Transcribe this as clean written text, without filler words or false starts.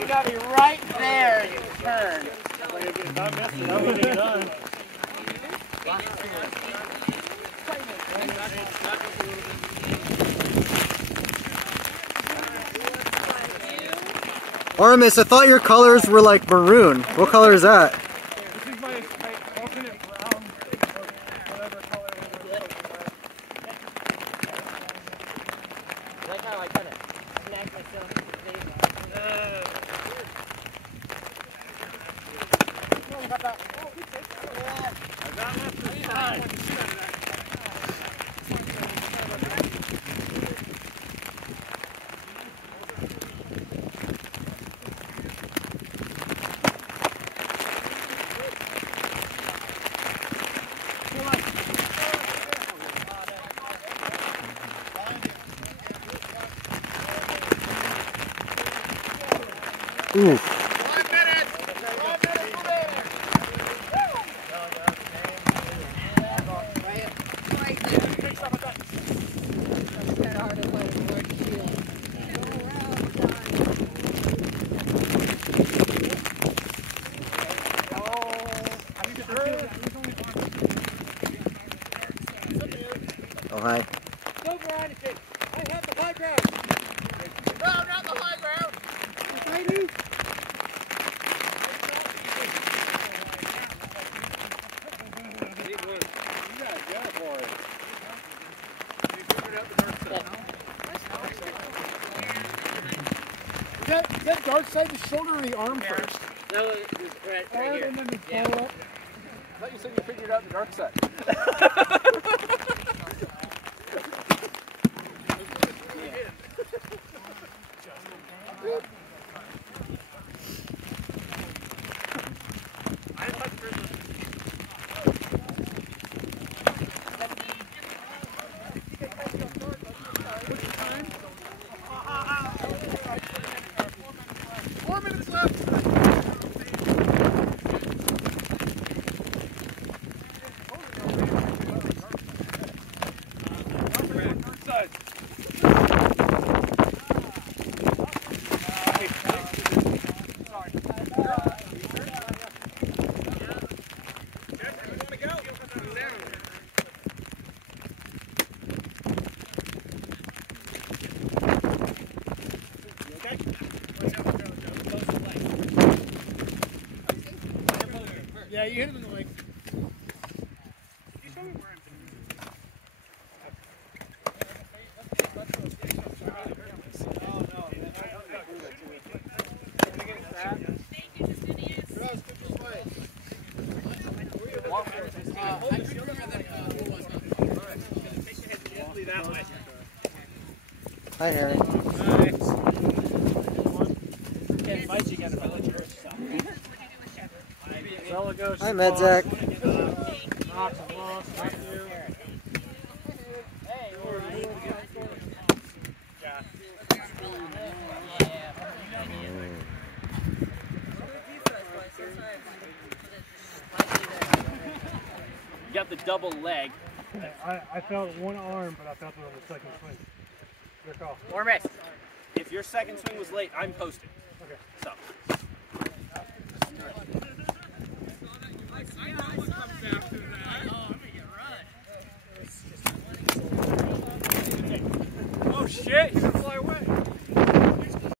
You got me right there, you turn. Not missing, that was it done. Artemis, I thought your colors were like maroon. What color is that? This is my alternate brown, whatever color it is. I like how I kind of smacked myself in the face. Ooh. 5 minutes! 5 minutes, move in! Oh, hi. Go for anything! I have the high ground! No, not the high ground! Ladies! You gotta go for it. You figured out the dark side. Is that dark side, the shoulder or the arm first? No, it was right here. And then the follow up. I thought you said you figured out the dark side. Yeah, you hit him in the leg. Hi, Harry. Can't fight you again if I let you hurt yourself. Hi, Medzak. You got the double leg. I felt one arm, but I felt it on the second swing. Your call. Or miss. If your second swing was late, I'm posting. Okay. So. Oh shit!